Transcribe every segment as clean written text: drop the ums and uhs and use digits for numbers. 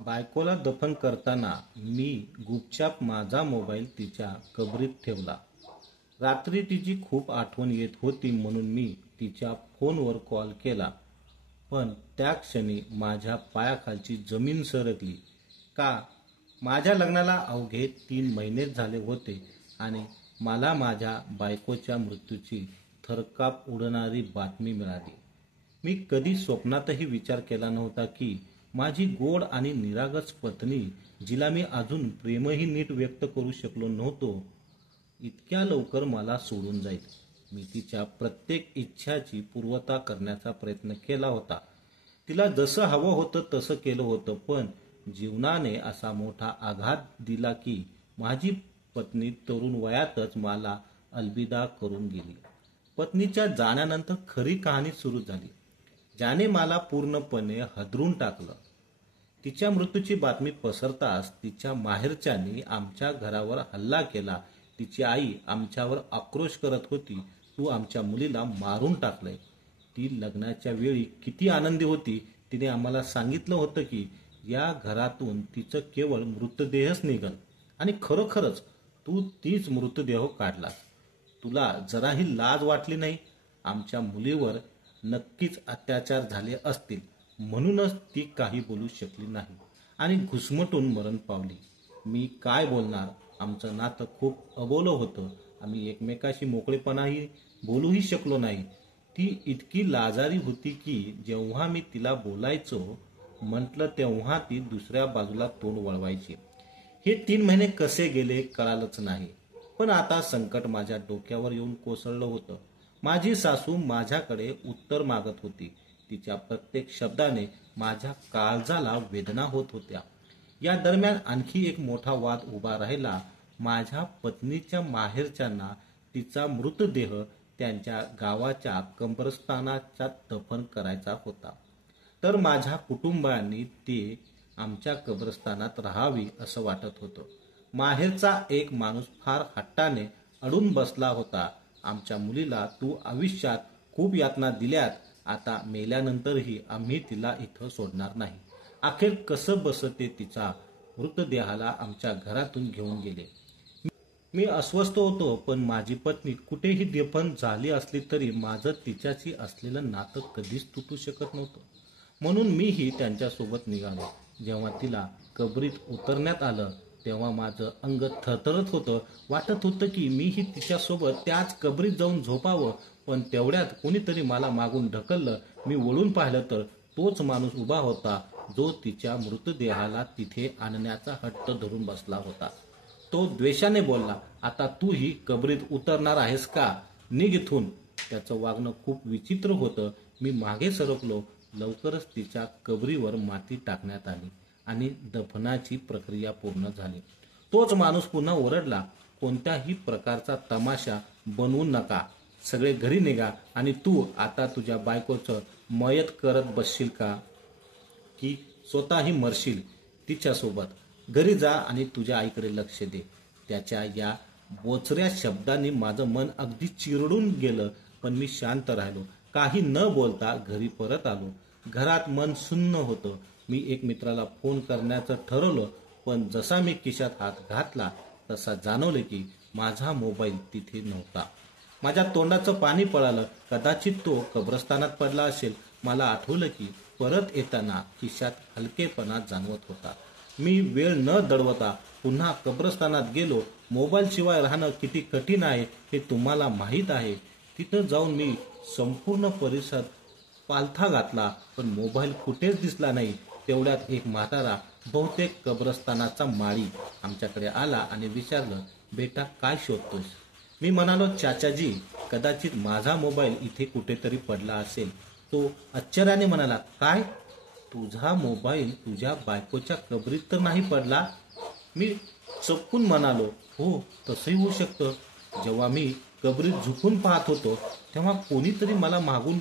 बायकोला दफन करताना मी गुपचाप माझा मोबाईल तिच्या कबरीत ठेवला. रात्री तिची खूप आठवण येत होती म्हणून मी तिच्या फोनवर कॉल केला. पण त्या क्षणी माझ्या पायाखालची जमीन सरकली. का? माझ्या लग्नाला अवघे 3 महिनेच झाले होते आणि मला माझ्या बायकोच्या मृत्यूची थरकाप उडवणारी बातमी मिळाली. मी कधी स्वप्नातही विचार केला नव्हता की माझी गोड आणि निरागस पत्नी, जिला मी अजून प्रेमही नीट व्यक्त करू शकलो नव्हतो, इतक्या लवकर मला सोडून जाईल. मी तिच्या प्रत्येक इच्छाची पूर्तता करण्याचा प्रयत्न केला होता. तिला जसं हवं होतं तसं केलं होतं, पण जीवनाने असा मोठा आघात दिला की माझी पत्नी तरुण वयातच मला अलविदा करून गेली. पत्नीच्या जाण्यानंतर खरी कहाणी सुरू झाली, ज्याने मला पूर्णपणे हादरून टाकलं. तिच्या मृत्यूची बातमी पसरताच तिच्या माहेरच्यांनी आमच्या घरावर हल्ला केला. तिची आई आमच्यावर आक्रोश करत होती, तू आमच्या मुलीला मारून टाकलंय. ती लग्नाच्या वेळी किती आनंदी होती. तिने आम्हाला सांगितलं होतं की या घरातून तिचं केवळ मृतदेहच निघल आणि खरोखरच तू तीच मृतदेह काढलास. तुला जराही लाज वाटली नाही? आमच्या मुलीवर नक्कीच अत्याचार झाले असतील म्हणूनच ती काही बोलू शकली नाही आणि घुसमटून मरण पावली. मी काय बोलणार? आमचं नातं खूप अबोलं होतं. आम्ही एकमेकाशी मोकळेपणाही बोलूही शकलो नाही. ती इतकी लाजारी होती की जेव्हा मी तिला बोलायचो म्हटलं तेव्हा ती दुसऱ्या बाजूला तोंड वळवायची. हे 3 महिने कसे गेले कळालंच नाही. पण आता संकट माझ्या डोक्यावर येऊन कोसळलं होतं. माझी सासू माझ्याकडे उत्तर मागत होती. तिच्या प्रत्येक शब्दाने माझ्या काळजाला वेदना होत होत्या. या दरम्यान आणखी एक मोठा वाद उभा राहिला. माझ्या पत्नीच्या माहेरच्यांना तिचा मृतदेह त्यांच्या गावाच्या कब्रस्तानात दफन करायचा होता, तर माझ्या कुटुंबांनी ते आमच्या कब्रस्तानात राहावी असं वाटत होतं. माहेरचा एक माणूस फार हट्टाने अडून बसला होता. आमच्या मुलीला तू आयुष्यात खूप यातना दिल्यात, आता मेल्यानंतरही आम्ही तिला इथं सोडणार नाही. अखेर कसं बस ते तिचा मृतदेहाला आमच्या घरातून घेऊन गेले. मी अस्वस्थ होतो, पण माझी पत्नी कुठेही दफन झाली असली तरी माझं तिच्याशी असलेलं नातं कधीच तुटू शकत नव्हतं. म्हणून मीही त्यांच्यासोबत निघालो. जेव्हा तिला कबरीत उतरण्यात आलं तेव्हा माझं अंग थरथरत होतं. वाटत होतं की मीही तिच्यासोबत त्याच कबरीत जाऊन झोपावं, पण तेवढ्यात कोणीतरी मला मागून ढकललं. मी वळून पाहिलं तर तोच माणूस उभा होता जो तिच्या मृतदेहाला तिथे आणण्याचा हट्ट धरून बसला होता. तो द्वेषाने बोलला, आता तूही कबरीत उतरणार आहेस का? निघ इथून. त्याचं वागणं खूप विचित्र होतं. मी मागे सरकलो. लवकरच तिच्या कबरीवर माती टाकण्यात आली आणि दफनाची प्रक्रिया पूर्ण झाली. तोच माणूस पुन्हा ओरडला, कोणत्याही प्रकारचा तमाशा बनवू नका. सगळे घरी निघा आणि तू आता तुझ्या बायकोचं मयत करत बसशील का की स्वतःही मरशील तिच्यासोबत? घरी जा आणि तुझ्या आईकडे लक्ष दे. त्याच्या या बोचऱ्या शब्दांनी माझं मन अगदी चिरडून गेलं, पण मी शांत राहिलो. काही न बोलता घरी परत आलो. घरात मन सुन्न होतं. मी एक मित्राला फोन करण्याचं ठरवलं, पण जसा मी खिशात हात घातला तसा जाणवलं की माझा मोबाईल तिथे नव्हता. माझ्या तोंडाचं पाणी पळालं. कदाचित तो कब्रस्तानात पडला असेल. मला आठवलं की परत येताना खिशात हलकेपणा जाणवत होता. मी वेळ न दडवता पुन्हा कब्रस्तानात गेलो. मोबाईल शिवाय राहणं किती कठीण आहे हे तुम्हाला माहीत आहे. तिथं जाऊन मी संपूर्ण परिसर पालथा घातला, पण मोबाईल कुठेच दिसला नाही. तेवढ्यात एक म्हातारा, बहुतेक कब्रस्तानाचा माळी, आमच्याकडे आला आणि विचारलं, बेटा काय शोधतोस? मी म्हणालो, चाचाजी, कदाचित माझा मोबाईल इथे कुठेतरी पडला असेल. तो आश्चर्याने म्हणाला, काय? तुझा मोबाईल तुझ्या बायकोच्या कबरीत तर नाही पडला? मी चपकून म्हणालो, हो, तसंही होऊ शकतं. जेव्हा मी कबरीत झुकून पाहत होतो तेव्हा कोणीतरी मला मागून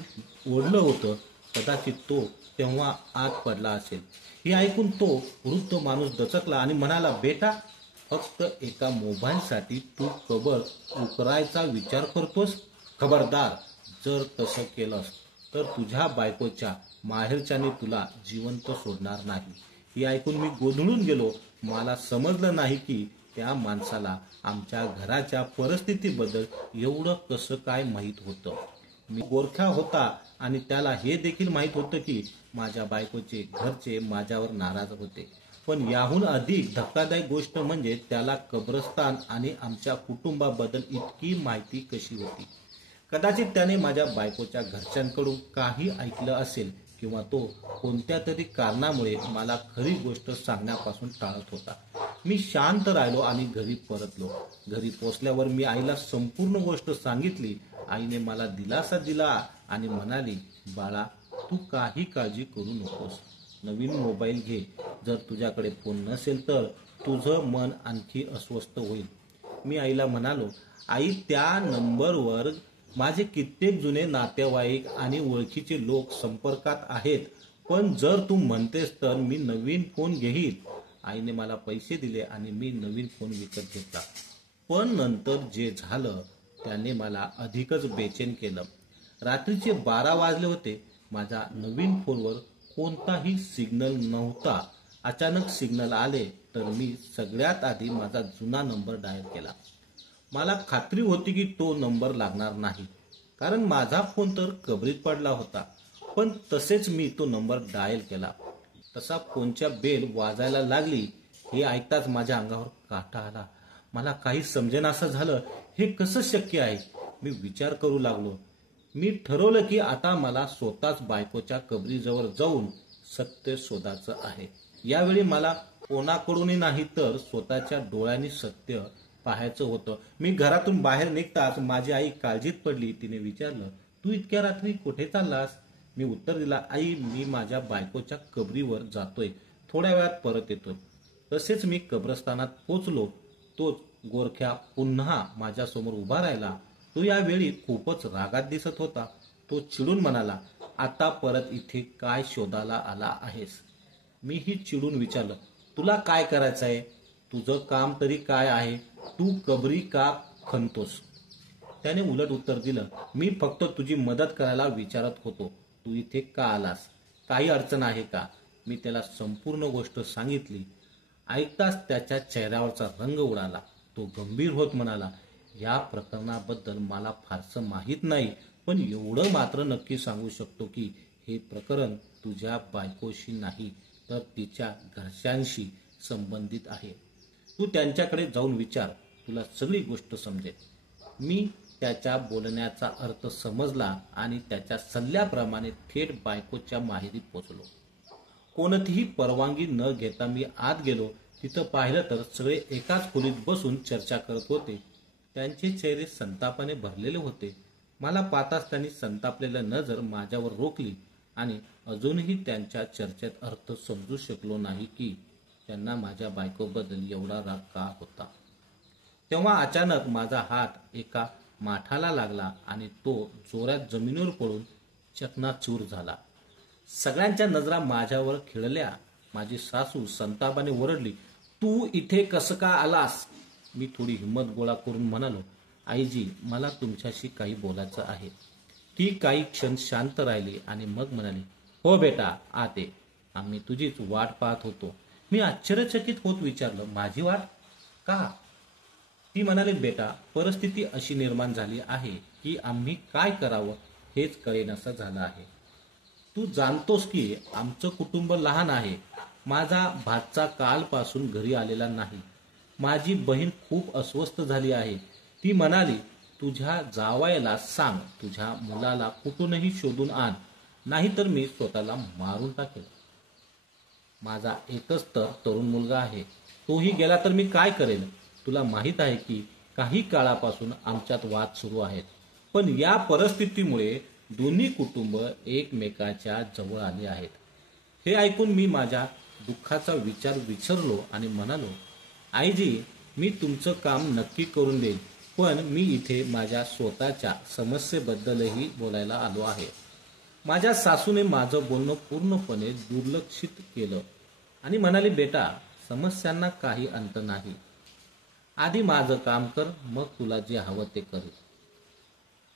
ओढलं होतं. कदाचित तो तेव्हा आत पडला असेल. हे ऐकून तो वृद्ध माणूस दचकला आणि म्हणाला, बेटा, फक्त एका मोबाईलसाठी तू कबर उकरायचा विचार करतोस? खबरदार, जर तसं केलंस तर तुझ्या बायकोच्या माहेरच्याने तुला जिवंत सोडणार नाही. हे ऐकून मी गोंधळून गेलो. मला समजलं नाही की त्या माणसाला आमच्या घराच्या परिस्थितीबद्दल एवढं कसं काय माहीत होतं. मी गोरखा होता आणि त्याला हे देखील माहीत होतं की माझ्या बायकोचे घरचे माझ्यावर नाराज होते. पण याहून अधिक धक्कादायक गोष्ट म्हणजे त्याला कब्रस्तान आणि आमच्या कुटुंबाबद्दल इतकी माहिती कशी होती. कदाचित त्याने माझ्या बायकोच्या घरच्यांकडून काही ऐकलं असेल किंवा तो कोणत्या तरी कारणामुळे मला खरी गोष्ट सांगण्यापासून टाळत होता. मी शांत राहिलो आणि घरी परतलो. घरी पोचल्यावर मी आईला संपूर्ण गोष्ट सांगितली. आईने मला दिलासा दिला आणि म्हणाली, बाळा, तू काही काळजी करू नकोस. नवीन मोबाईल घे. जर तुझ्याकडे फोन नसेल तर तुझं मन आणखी अस्वस्थ होईल. मी आईला म्हणालो, आई, त्या नंबरवर माझे कित्येक जुने नातेवाईक आणि ओळखीचे लोक संपर्कात आहेत. पण जर तू म्हणतेस तर मी नवीन फोन घेईन. आईने मला पैसे दिले आणि मी नवीन फोन विकत घेतला. पण नंतर जे झालं त्याने मला अधिकच बेचैन केलं. रात्रीचे 12 वाजले होते. माझ्या नवीन फोनवर कोणताही सिग्नल नव्हता. अचानक सिग्नल आले तर मी सगळ्यात आधी माझा जुना नंबर डायल केला. मला खात्री होती की तो नंबर लागणार नाही, कारण माझा फोन तर कबरीत पडला होता. पण तसेच मी तो नंबर डायल केला. तसा फोनच्या बेल वाजायला लागली. हे ऐकताच माझ्या अंगावर काटा आला. मला काही समजेनासं झालं. हे कसं शक्य आहे? मी विचार करू लागलो. मी ठरवलं की आता मला स्वतःच बायकोच्या कबरीजवळ जाऊन सत्य शोधायचं आहे. यावेळी मला कोणाकडूनही नाही तर स्वतःच्या डोळ्यांनी सत्य पाहायचं होतं. मी घरातून बाहेर निघताच माझी आई काळजीत पडली. तिने विचारलं, तू इतक्या रात्री कुठे चाललास? मी उत्तर दिला, आई, मी माझ्या बायकोच्या कबरीवर जातोय. थोड्या वेळात परत येतोय. तसेच मी कब्रस्तानात पोचलो. तो गोरख्या पुन्हा माझ्यासमोर उभा राहिला. तो यावेळी खूपच रागात दिसत होता. तो चिडून म्हणाला, आता परत इथे काय शोधायला आला आहेस? मीही चिडून विचारलं, तुला काय करायचं आहे? तुझं काम तरी काय आहे? तू कबरी का खणतोस? त्याने उलट उत्तर दिलं, मी फक्त तुझी मदत करायला विचारत होतो. तू इथे का आलास? काही अडचण आहे का? मी त्याला संपूर्ण गोष्ट सांगितली. ऐकताच त्याच्या चेहऱ्यावरचा रंग उडाला. तो गंभीर होत म्हणाला, या प्रकरणाबद्दल मला फारसं माहीत नाही, पण एवढं मात्र नक्की सांगू शकतो की हे प्रकरण तुझ्या बायकोशी नाही तर तिच्या घरच्यांशी संबंधित आहे. तू त्यांच्याकडे जाऊन विचार, तुला सगळी गोष्ट समजेल. मी त्याच्या बोलण्याचा अर्थ समजला आणि त्याच्या सल्ल्याप्रमाणे थेट बायकोच्या माहेरी पोचलो. कोणतीही परवानगी न घेता मी आत गेलो. तिथं पाहिलं तर सगळे एकाच खोलीत बसून चर्चा करत होते. त्यांचे चेहरे संतापाने भरलेले होते. मला पाहताच त्यांनी संतापलेलं नजर माझ्यावर रोखली आणि अजूनही त्यांच्या चर्चेत अर्थ समजू शकलो नाही की त्यांना माझ्या बायकोबद्दल एवढा राग का होता. तेव्हा अचानक माझा हात एका माठाला लागला आणि तो जोरात जमिनीवर पडून चकनाचूर झाला. सगळ्यांच्या नजरा माझ्यावर खिळल्या. माझी सासू संतापाने ओरडली, तू इथे कसं का आलास? मी थोडी हिंमत गोळा करून म्हणालो, आईजी, मला तुमच्याशी काही बोलायचं आहे. ती काही क्षण शांत राहिली आणि मग म्हणाली, हो बेटा, आत ये. आम्ही तुझीच वाट पाहत होतो. मी आश्चर्यचकित होत विचारलं, माझी वाट? का? ती म्हणाली, बेटा, परिस्थिती अशी निर्माण झाली आहे की आम्ही काय करावं हेच कळेनासं झालं आहे. तू जाणतोस की आमचं कुटुंब लहान आहे. माझा भाचा कालपासून घरी आलेला नाही. माझी बहीण खूप अस्वस्थ झाली आहे. ती म्हणाली, तुझ्या जावयाला सांग तुझ्या मुलाला कुठूनही शोधून आण, नाहीतर मी स्वतःला मारून टाकेल. माझा एकच तर तरुण मुलगा आहे. तोही गेला तर मी काय करेल? तुला माहित आहे की काही काळापासून आमच्यात वाद सुरू आहेत. पण या परिस्थितीमुळे दोन्ही कुटुंब एकमेकाच्या जवळ आले आहेत. हे ऐकून मी माझ्या दुःखाचा विचार विसरलो आणि म्हणालो, आईजी, मी तुमचं काम नक्की करून देईन, पण मी इथे माझ्या स्वतःच्या समस्येबद्दलही बोलायला आलो आहे. माझ्या सासूने माझं बोलणं पूर्णपणे दुर्लक्षित केलं आणि म्हणाली, बेटा, समस्यांना काही अंत नाही. आधी माझं काम कर, मग तुला जे हवं ते कर.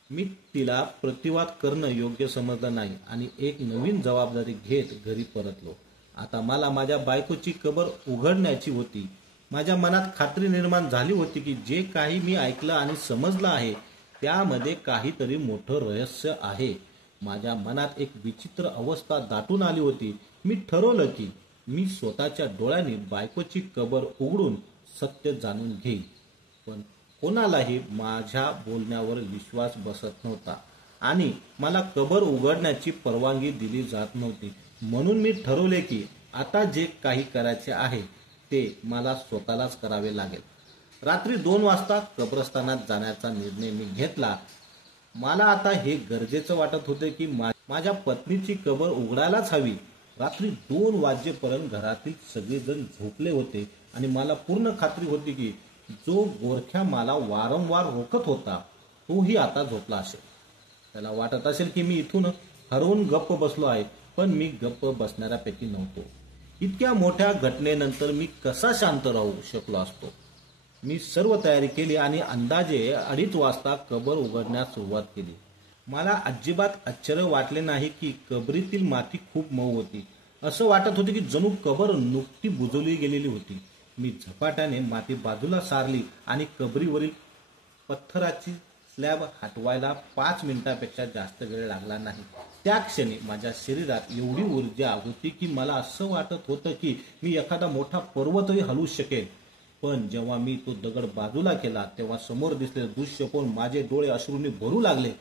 मी तिला प्रतिवाद करणं योग्य समजलं नाही आणि एक नवीन जबाबदारी घेत घरी परतलो. आता मला माझ्या बायकोची कबर उघडण्याची होती. माझ्या मनात खात्री निर्माण झाली होती की जे काही मी ऐकलं आणि समजलं आहे त्यामध्ये काहीतरी मोठं रहस्य आहे. माझ्या मनात एक विचित्र अवस्था दाटून आली होती. मी ठरवलं की मी स्वतःच्या डोळ्यांनी बायकोची कबर उघडून सत्य जाणून घेईन. पण कोणालाही माझ्या बोलण्यावर विश्वास बसत नव्हता आणि मला कबर उघडण्याची परवानगी दिली जात नव्हती. म्हणून मी ठरवले की आता जे काही करायचे आहे ते मला स्वतःलाच करावे लागेल. रात्री 2 वाजता कब्रस्तानात जाण्याचा निर्णय मी घेतला. मला आता हे गरजेचं वाटत होते की माझ्या पत्नीची कबर उघडायलाच हवी. रात्री 2 वाजेपर्यंत घरातील सगळेजण झोपले होते आणि मला पूर्ण खात्री होती की जो गोरख्या मला वारंवार रोखत होता तोही आता झोपला असेल. त्याला वाटत असेल की मी इथून हरवून गप्प बसलो आहे, पण मी गप्प बसणाऱ्यापैकी नव्हतो. इतक्या मोठ्या घटनेनंतर मी कसा शांत राहू शकलो असतो. मी सर्व तयारी केली आणि अंदाजे 2:30 वाजता कबर उघडण्यास सुरुवात केली. मला अजिबात आश्चर्य वाटले नाही की कबरीतील माती खूप मऊ होती. असं वाटत होते की जणू कबर नुकती बुजवली गेलेली होती. मी झपाट्याने माती बाजूला सारली आणि कबरीवरील पत्थराची स्लॅब हटवायला 5 मिनिटांपेक्षा जास्त वेळ लागला नाही. त्या क्षणी माझ्या शरीरात एवढी ऊर्जा होती की मला असं वाटत होतं की मी एखादा मोठा पर्वतही हलवू शकेल. पण जेव्हा मी तो दगड बाजूला केला तेव्हा समोर दिसलेलं दृश्य पाहून माझे डोळे अश्रूंनी भरू लागले.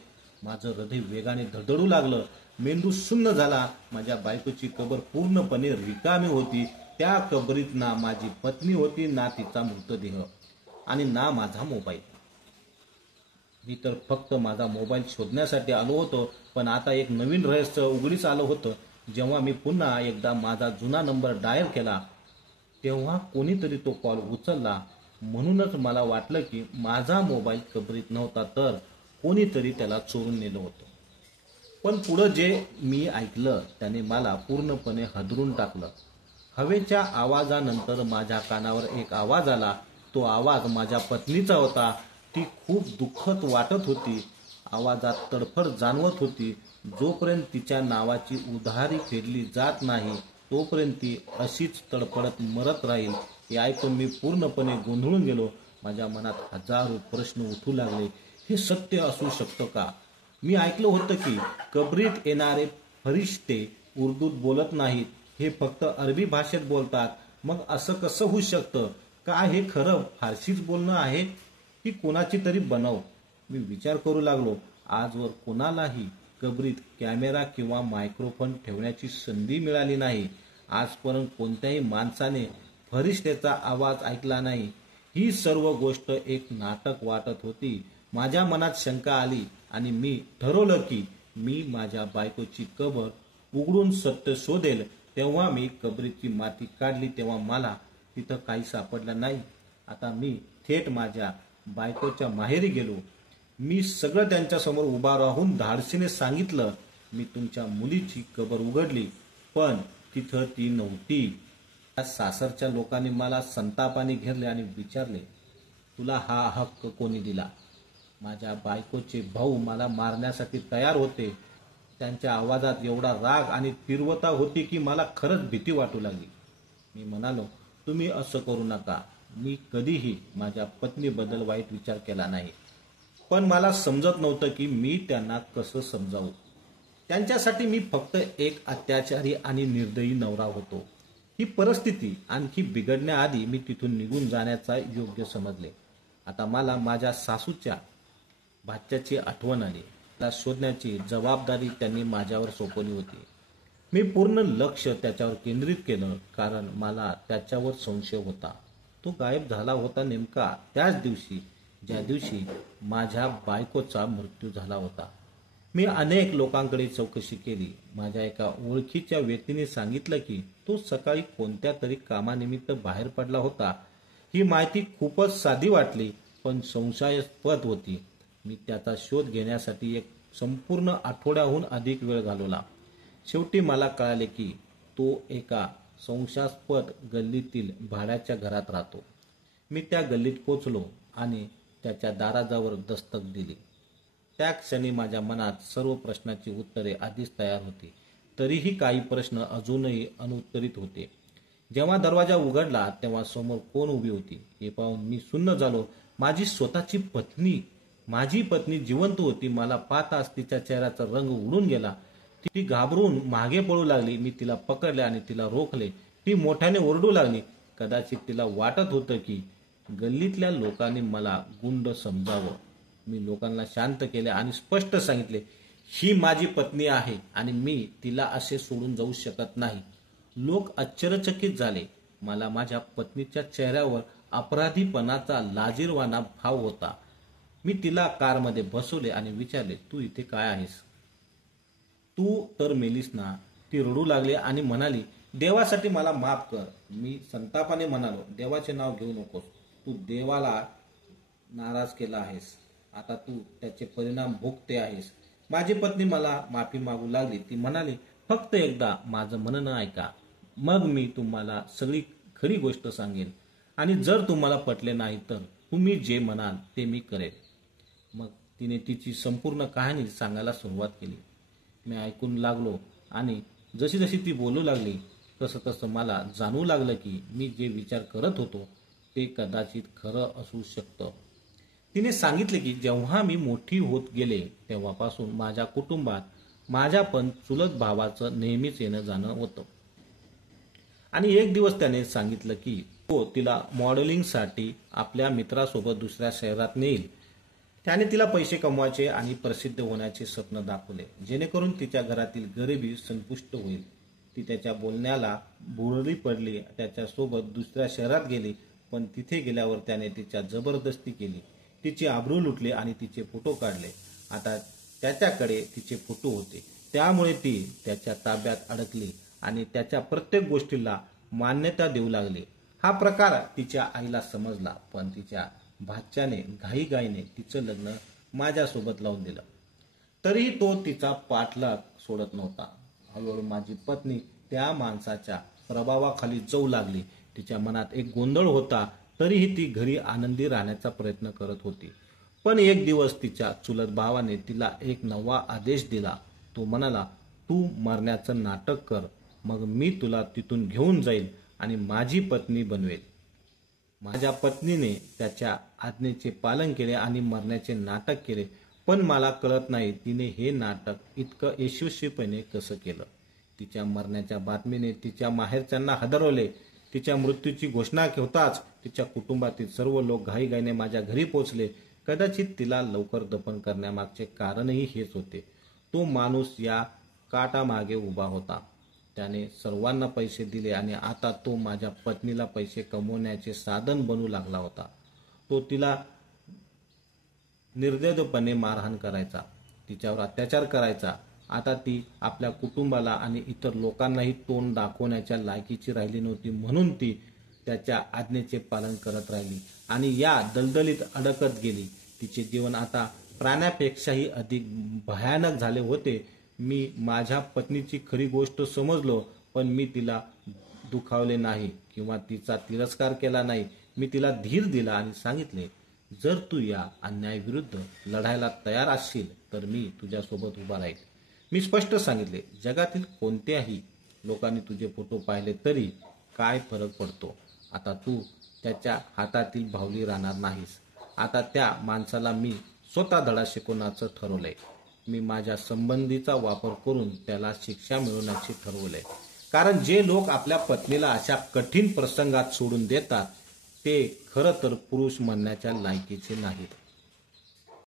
माझं हृदय वेगाने धडधडू लागलं. मेंदू शून्य झाला. माझ्या बायकोची कबर पूर्णपणे रिकामी होती. त्या कबरीत ना माझी पत्नी होती, ना तिचा मृतदेह आणि ना माझा मोबाईल. मी तर फक्त माझा मोबाईल शोधण्यासाठी आलो होतो. पण आता एक नवीन रहस्य उघडीस आलं होतं. जेव्हा मी पुन्हा एकदा माझा जुना नंबर डायल केला तेव्हा कोणीतरी तो कॉल उचलला. म्हणूनच मला वाटलं की माझा मोबाईल कबरीत नव्हता, तर कोणीतरी त्याला चोरून नेलं होतं. पण पुढं जे मी ऐकलं त्याने मला पूर्णपणे हादरून टाकलं. हवेच्या आवाजानंतर माझ्या कानावर एक आवाज आला. तो आवाज माझ्या पत्नीचा होता. ती खूप दुःखद वाटत होती. आवाजात तडफड जाणवत होती. जोपर्यंत तिच्या नावाची उधारी फेडली जात नाही तोपर्यंत ती अशीच तडफडत मरत राहील. हे ऐकून मी पूर्णपणे गोंधळून गेलो. माझ्या मनात हजारो प्रश्न उठू लागले. हे सत्य असू शकतं का? मी ऐकलं होतं की कबरीत येणारे फरिश्ते उर्दूत बोलत नाहीत, हे फक्त अरबी भाषेत बोलतात. मग असं कसं होऊ शकतं? का हे खरं फारसीच बोलणं आहे की कोणाची तरी बनव? मी विचार करू लागलो. आजवर कोणालाही कबरीत कॅमेरा किंवा मायक्रोफोन ठेवण्याची संधी मिळाली नाही. आजपर्यंत कोणत्याही माणसाने फरिश्तेचा आवाज ऐकला नाही. ही सर्व गोष्ट एक नाटक वाटत होती. माझ्या मनात शंका आली आणि मी ठरवलं की मी माझ्या बायकोची कबर उघडून सत्य शोधेल. तेव्हा मी कबरीची माती काढली तेव्हा मला तिथं काही सापडलं नाही. आता मी थेट माझ्या बायकोच्या माहेरी गेलो. मी सगळं त्यांच्यासमोर उभा राहून धाडसीने सांगितलं, मी तुमच्या मुलीची कबर उघडली, पण तिथं ती नव्हती. त्या सासरच्या लोकांनी मला संतापाने घेरले आणि विचारले, तुला हा हक्क कोणी दिला? माझ्या बायकोचे भाऊ मला मारण्यासाठी तयार होते. त्यांच्या आवाजात एवढा राग आणि तीव्रता होती की मला खरंच भीती वाटू लागली. मी म्हणालो, तुम्ही असं करू नका. मी कधीही माझ्या पत्नीबद्दल वाईट विचार केला नाही. पण मला समजत नव्हतं की मी त्यांना कसं समजावू. त्यांच्यासाठी मी फक्त एक अत्याचारी आणि निर्दयी नवरा होतो. ही परिस्थिती आणखी बिघडण्याआधी मी तिथून निघून जाण्याचा योग्य समजले. आता मला माझ्या सासूच्या भाच्याची आठवण आली. त्याला शोधण्याची जबाबदारी त्यांनी माझ्यावर सोपवली होती. मी पूर्ण लक्ष त्याच्यावर केंद्रित केलं कारण मला त्याच्यावर संशय होता. तो गायब झाला होता नेमका त्याच दिवशी ज्या दिवशी माझ्या बायकोचा मृत्यू झाला होता. मी अनेक लोकांकडे चौकशी केली. माझ्या एका ओळखीच्या व्यक्तीने सांगितलं की तो सकाळी कोणत्या तरी कामानिमित्त बाहेर पडला होता. ही माहिती खूपच साधी वाटली पण संशयास्पद होती. मी त्याचा शोध घेण्यासाठी एक संपूर्ण आठवड्याहून अधिक वेळ घालवला. शेवटी मला कळाले की तो एका संशयास्पद गल्लीतील भाड्याच्या घरात राहतो. मी त्या गल्लीत पोचलो आणि त्याच्या दाराजवळ दस्तक दिली. त्या क्षणी माझ्या मनात सर्व प्रश्नांची उत्तरे आधीच तयार होती. तरीही काही प्रश्न अजूनही अनुत्तरित होते. जेव्हा दरवाजा उघडला तेव्हा समोर कोण उभी होती हे पाहून मी सुन्न झालो. माझी पत्नी जिवंत होती. मला पाहताच तिच्या चेहऱ्याचा रंग उडून गेला. ती घाबरून मागे पळू लागली. मी तिला पकडले आणि तिला रोखले. ती मोठ्याने ओरडू लागली. कदाचित तिला वाटत होतं की गल्लीतल्या लोकांनी मला गुंड समजावं. मी लोकांना शांत केले आणि स्पष्ट सांगितले, ही माझी पत्नी आहे आणि मी तिला असे सोडून जाऊ शकत नाही. लोक आश्चर्यचकित झाले. मला माझ्या पत्नीच्या चेहऱ्यावर अपराधीपणाचा लाजिरवाणा भाव होता. मी तिला कारमध्ये बसवले आणि विचारले, तू इथे काय आहेस? तू तर मेलीस ना? ती रडू लागली आणि म्हणाली, देवासाठी मला माफ कर. मी संतापाने म्हणालो, देवाचे नाव घेऊ नकोस. तू देवाला नाराज केला आहेस. आता तू त्याचे परिणाम भोगते आहेस. माझी पत्नी मला माफी मागू लागली. ती म्हणाली, फक्त एकदा माझं म्हणणं ऐका, मग मी तुम्हाला सगळी खरी गोष्ट सांगेन आणि जर तुम्हाला पटले नाही तर तुम्ही जे म्हणाल ते मी करेन. मग तिने तिची संपूर्ण कहाणी सांगायला सुरुवात केली. मी ऐकून लागलो आणि जशी जशी ती बोलू लागली तसं तसं मला जाणवू लागलं की मी जे विचार करत होतो ते कदाचित खरं असू शकतं. तिने सांगितले की जेव्हा मी मोठी होत गेले तेव्हापासून माझ्या कुटुंबात माझ्या पण चुलत भावाचं नेहमीच येणं जाणं होतं. आणि एक दिवस त्याने सांगितलं की तो तिला मॉडेलिंगसाठी आपल्या मित्रासोबत दुसऱ्या शहरात नेईल. त्याने तिला पैसे कमवायचे आणि प्रसिद्ध होण्याचे स्वप्न दाखवले, जेणेकरून तिच्या घरातील गरिबी संपुष्ट होईल. ती त्याच्या बोलण्याला भुरळी पडली. त्याच्यासोबत दुसऱ्या शहरात गेली, पण तिथे गेल्यावर त्याने तिच्या जबरदस्ती केली. तिची आबरू लुटली आणि तिचे फोटो काढले. आता त्याच्याकडे तिचे फोटो होते, त्यामुळे ती त्याच्या ताब्यात अडकली आणि त्याच्या प्रत्येक गोष्टीला मान्यता देऊ लागली. हा प्रकार तिच्या आईला समजला, पण तिच्या भाच्याने घाईघाईने तिचं लग्न माझ्यासोबत लावून दिलं. तरीही तो तिचा पाठलाग सोडत नव्हता. हळूहळू माझी पत्नी त्या माणसाच्या प्रभावाखाली जाऊ लागली. तिच्या मनात एक गोंधळ होता, तरीही ती घरी आनंदी राहण्याचा प्रयत्न करत होती. पण एक दिवस तिच्या चुलत भावाने तिला एक नवा आदेश दिला. तो म्हणाला, तू मरण्याचं नाटक कर, मग मी तुला तिथून घेऊन जाईल आणि माझी पत्नी बनवेल. माझ्या पत्नीने त्याच्या आज्ञेचे पालन केले आणि मरण्याचे नाटक केले. पण मला कळत नाही तिने हे नाटक इतकं यशस्वीपणे कसं केलं. तिच्या मरण्याच्या बातमीने तिच्या माहेरच्यांना हादरवले. तिच्या मृत्यूची घोषणा होताच तिच्या कुटुंबातील सर्व लोक घाईघाईने माझ्या घरी पोहोचले. कदाचित तिला लवकर दफन करण्यामागचे कारणही हेच होते. तो माणूस या काटामागे उभा होता. त्याने सर्वांना पैसे दिले आणि आता तो माझ्या पत्नीला पैसे कमवण्याचे साधन बनू लागला होता. तो तिला निर्दयपणे मारहाण करायचा, तिच्यावर अत्याचार करायचा. आता ती आपल्या कुटुंबाला आणि इतर लोकांनाही तोंड दाखवण्याच्या लायकीची राहिली नव्हती, म्हणून ती त्याच्या आज्ञेचे पालन करत राहिली आणि या दलदलीत अडकत गेली. तिचे जीवन आता प्राण्यापेक्षाही अधिक भयानक झाले होते. मी माझ्या पत्नीची खरी गोष्ट समजलो, पण मी तिला दुखावले नाही किंवा तिचा तिरस्कार केला नाही. मी तिला धीर दिला आणि सांगितले, जर तू या अन्यायाविरुद्ध लढायला तयार असशील तर मी तुझ्यासोबत उभा राहील. मी स्पष्ट सांगितले, जगातील कोणत्याही लोकांनी तुझे फोटो पाहिले तरी काय फरक पडतो. आता तू त्याच्या हातातील भावली राहणार नाहीस. आता त्या माणसाला मी स्वतः धडा शिकवण्याचं ठरवलंय. मी माझ्या संबंधीचा वापर करून त्याला शिक्षा मिळवण्याचे ठरवलंय. कारण जे लोक आपल्या पत्नीला अशा कठीण प्रसंगात सोडून देतात ते खरं तर पुरुष म्हणण्याच्या लायकीचे नाहीत.